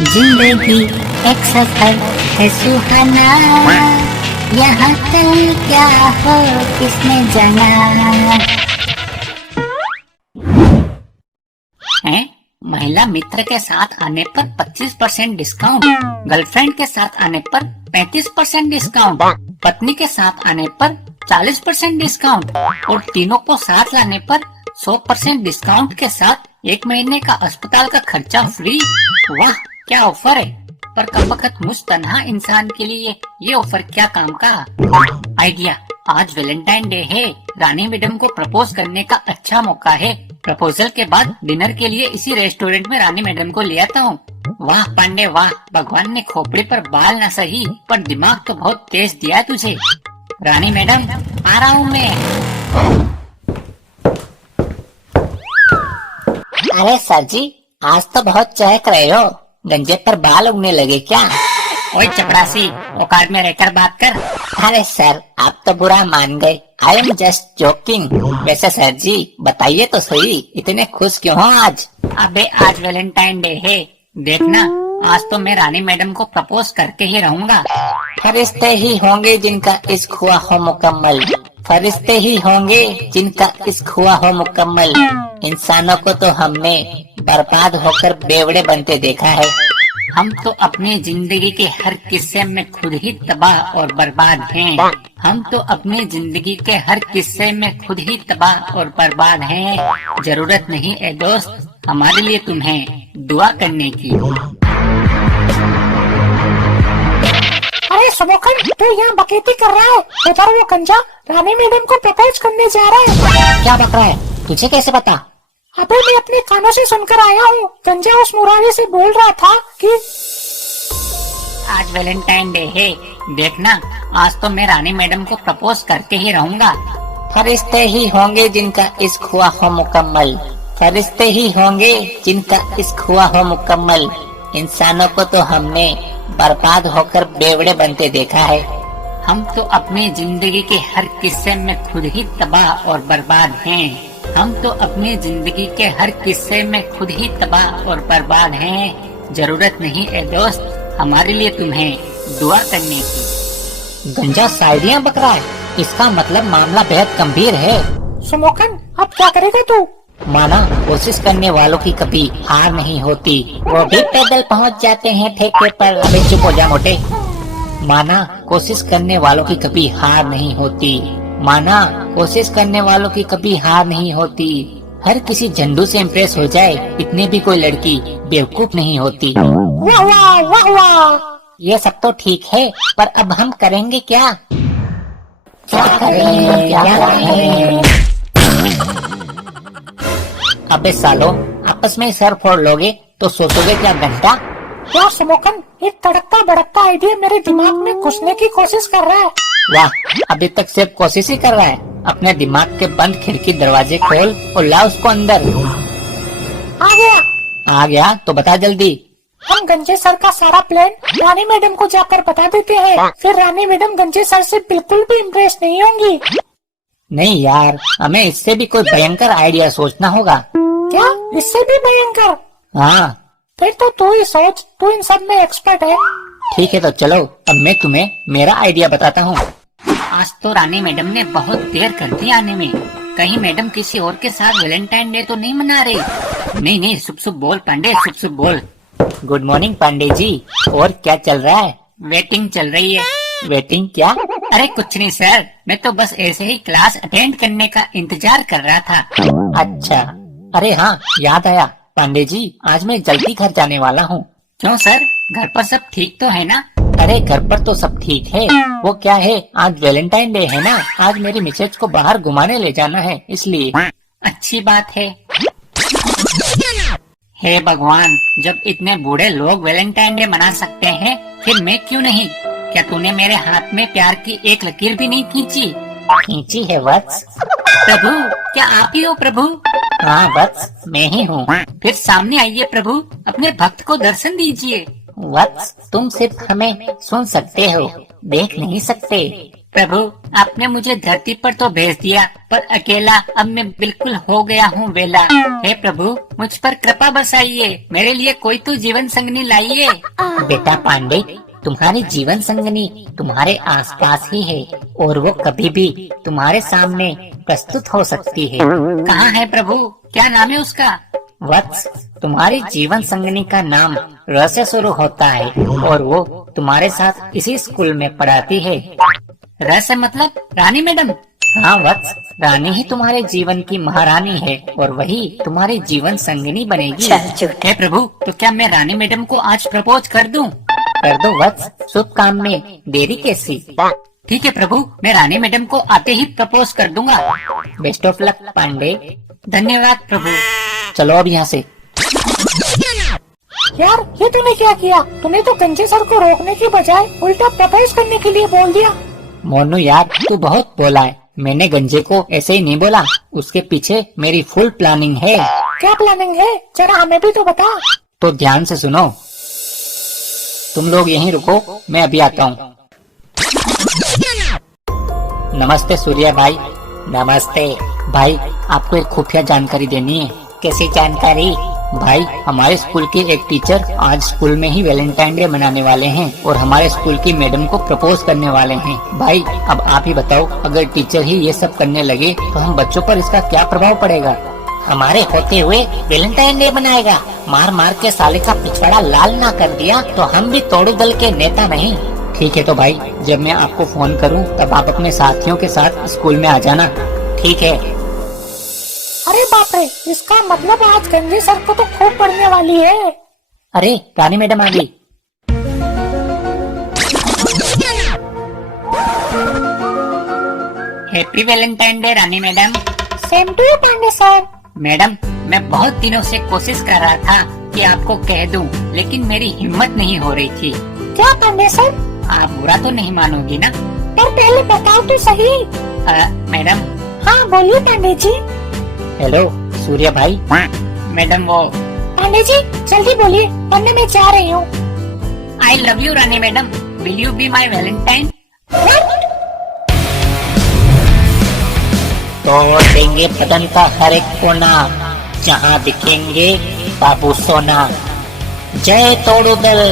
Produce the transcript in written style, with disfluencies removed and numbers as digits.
जिंदगी एक सफर है सुहाना, यहाँ कल क्या हो किसने जाना। है महिला मित्र के साथ आने पर 25% डिस्काउंट, गर्लफ्रेंड के साथ आने पर 35% डिस्काउंट, पत्नी के साथ आने पर 40% डिस्काउंट और तीनों को साथ लाने पर 100% डिस्काउंट के साथ 1 महीने का अस्पताल का खर्चा फ्री। वाह क्या ऑफर है। पर कमबख्त मुझ तन्हा इंसान के लिए ये ऑफर क्या काम का। आइडिया, आज वैलेंटाइन डे है, रानी मैडम को प्रपोज करने का अच्छा मौका है। प्रपोजल के बाद डिनर के लिए इसी रेस्टोरेंट में रानी मैडम को ले आता हूँ। वाह पांडे वाह, भगवान ने खोपड़ी पर बाल न सही पर दिमाग तो बहुत तेज दिया तुझे। रानी मैडम आ रहा हूँ मैं। अरे सर जी, आज तो बहुत चहक रहे हो, गंजे पर बाल उगने लगे क्या? ओए चपरासी, औकात में रहकर बात कर। अरे सर, आप तो बुरा मान गए। I am just joking. वैसे सर जी बताइए तो सही, इतने खुश क्यों हो आज? अबे आज वैलेंटाइन डे है, देखना आज तो मैं रानी मैडम को प्रपोज करके ही रहूंगा। फरिश्ते ही होंगे जिनका इश्क हुआ हो मुकम्मल, फरिश्ते ही होंगे जिनका इश्क हुआ हो मुकम्मल। इंसानों को तो हमने बर्बाद होकर बेवड़े बनते देखा है। हम तो अपनी जिंदगी के हर किस्से में खुद ही तबाह और बर्बाद हैं। हम तो अपनी जिंदगी के हर किस्से में खुद ही तबाह और बर्बाद हैं। जरूरत नहीं है दोस्त हमारे लिए तुम्हें दुआ करने की। अरे समोखन, तू यहाँ बकेती कर रहा है? उधर वो कंजा रानी मैडम को प्रपोज करने जा रहा है। क्या बक रहा है? तुझे कैसे पता? अबे मैं अपने कानों से सुनकर आया हूँ। कंजा उस मुरारी से बोल रहा था कि आज वैलेंटाइन डे है, देखना आज तो मैं रानी मैडम को प्रपोज करके ही रहूंगा। फरिश्ते ही होंगे जिनका इश्क हुआ हो मुकम्मल, फरिश्ते ही होंगे जिनका इश्क हुआ हो मुकम्मल। इंसानों को तो हमने बर्बाद होकर बेवड़े बनते देखा है। हम तो अपनी जिंदगी के हर किस्से में खुद ही तबाह और बर्बाद हैं। हम तो अपनी जिंदगी के हर किस्से में खुद ही तबाह और बर्बाद हैं। जरूरत नहीं है दोस्त हमारे लिए तुम्हें दुआ करने की। गंजा शायरियाँ बक रहा है, इसका मतलब मामला बेहद गंभीर है। समोखन, अब क्या करेगा तू? माना कोशिश करने वालों की कभी हार नहीं होती, वो भी पैदल पहुंच जाते हैं ठेके पर। अबे चुप हो जा मोटे। माना कोशिश करने वालों की कभी हार नहीं होती, माना कोशिश करने वालों की कभी हार नहीं होती। हर किसी झंडू से इम्प्रेस हो जाए इतनी भी कोई लड़की बेवकूफ नहीं होती। वाह वाह वाह वाह। ये सब तो ठीक है, पर अब हम करेंगे क्या? क्या करें क्या करें? अबे सालो, आपस में सर फोड़ लोगे तो सोचोगे क्या घंटा? यार समोखन, एक तड़कता भड़कता आइडिया मेरे दिमाग में घुसने की कोशिश कर रहा है। वाह, अभी तक सिर्फ कोशिश ही कर रहा है। अपने दिमाग के बंद खिड़की दरवाजे खोल और ला उसको अंदर। आ गया। आ गया तो बता जल्दी। हम गंजे सर का सारा प्लान रानी मैडम को जाकर बता देते हैं, फिर रानी मैडम गंजे सर से बिल्कुल भी इम्प्रेस नहीं होंगी। नहीं यार, हमें इससे भी कोई भयंकर आइडिया सोचना होगा। क्या? इससे भी भयंकर? हाँ। फिर तो तू ही सोच, तू इन सब में एक्सपर्ट है। ठीक है तो चलो, अब मैं तुम्हें मेरा आइडिया बताता हूँ। आज तो रानी मैडम ने बहुत देर कर दी आने में। कहीं मैडम किसी और के साथ वैलेंटाइन डे तो नहीं मना रही? नहीं नहीं, शुभ शुभ बोल पांडे, शुभ शुभ बोल। गुड मॉर्निंग पांडे जी, और क्या चल रहा है? वेटिंग चल रही है। वेटिंग क्या? अरे कुछ नहीं सर, मैं तो बस ऐसे ही क्लास अटेंड करने का इंतजार कर रहा था। अच्छा, अरे हाँ याद आया पांडे जी, आज मैं जल्दी घर जाने वाला हूँ। क्यों सर, घर पर सब ठीक तो है ना? अरे घर पर तो सब ठीक है, वो क्या है आज वैलेंटाइन डे है ना, आज मेरी मिसेज को बाहर घुमाने ले जाना है इसलिए। अच्छी बात है। हे भगवान, जब इतने बूढ़े लोग वैलेंटाइन डे मना सकते हैं, फिर मैं क्यों नहीं? क्या तूने मेरे हाथ में प्यार की एक लकीर भी नहीं खींची? खींची है वत्स। प्रभु, क्या आप ही हो प्रभु? हाँ वत्स, मैं ही हूँ। फिर सामने आइए प्रभु, अपने भक्त को दर्शन दीजिए। वत्स, तुम सिर्फ हमें सुन सकते हो, देख नहीं सकते। प्रभु आपने मुझे धरती पर तो भेज दिया, पर अकेला अब मैं बिल्कुल हो गया हूँ वेला। हे प्रभु मुझ पर कृपा बरसाइए, मेरे लिए कोई तो जीवन संगनी लाइए। बेटा पांडे, तुम्हारी जीवन संगनी तुम्हारे आसपास ही है और वो कभी भी तुम्हारे सामने प्रस्तुत हो सकती है। कहाँ है प्रभु, क्या नाम है उसका? वत्स, तुम्हारी जीवन संगनी का नाम र से शुरू होता है और वो तुम्हारे साथ इसी स्कूल में पढ़ाती है। र से मतलब रानी मैडम? हाँ वत्स, रानी ही तुम्हारे जीवन की महारानी है और वही तुम्हारी जीवन संगिनी बनेगी। हे प्रभु, तो क्या मैं रानी मैडम को आज प्रपोज कर दूं? कर दो वत्स, शुभ काम में देरी कैसी। ठीक है प्रभु, मैं रानी मैडम को आते ही प्रपोज कर दूंगा। Best of luck Pandey. धन्यवाद प्रभु। चलो अब यहाँ से। यार ये तूने क्या किया? तूने तो गंजे सर को रोकने की बजाय उल्टा प्रपोज करने के लिए बोल दिया। मोनू यार, तू बहुत बोला है। मैंने गंजे को ऐसे ही नहीं बोला, उसके पीछे मेरी फुल प्लानिंग है। क्या प्लानिंग है? जरा हमें भी तो बता। तो ध्यान से सुनो। तुम लोग यहीं रुको, मैं अभी आता हूँ। नमस्ते सूर्या भाई। नमस्ते भाई, आपको एक खुफिया जानकारी देनी है। कैसी जानकारी? भाई हमारे स्कूल के एक टीचर आज स्कूल में ही वैलेंटाइन डे मनाने वाले हैं और हमारे स्कूल की मैडम को प्रपोज करने वाले हैं। भाई अब आप ही बताओ, अगर टीचर ही ये सब करने लगे तो हम बच्चों पर इसका क्या प्रभाव पड़ेगा? हमारे होते हुए वैलेंटाइन डे मनाएगा? मार मार के साले का पिछवाड़ा लाल ना कर दिया तो हम भी तोड़ू दल के नेता नहीं। ठीक है तो भाई, जब मैं आपको फोन करूं तब आप अपने साथियों के साथ स्कूल में आ जाना। ठीक है। अरे बाप रे, इसका मतलब आज गंजे सर को तो खूब पड़ने वाली है। अरे रानी मैडम आ गई। Happy Valentine day Rani madam. Same to you Pandey sir. Madam मैं बहुत दिनों से कोशिश कर रहा था कि आपको कह दूं, लेकिन मेरी हिम्मत नहीं हो रही थी। क्या पांडे सर? आप बुरा तो नहीं मानोगी ना? पर पहले बताओ तो सही। मैडम। हाँ बोलिए पांडे जी। हेलो सूर्या भाई। मैडम वो पांडे जी जल्दी बोलिए, वरना मैं जा रही हूँ। I love you Rani madam, will you be my Valentine? तोड़ देंगे बदन का हर एक कोना, जहाँ दिखेंगे बाबू सोना। जय तोड़ू दल।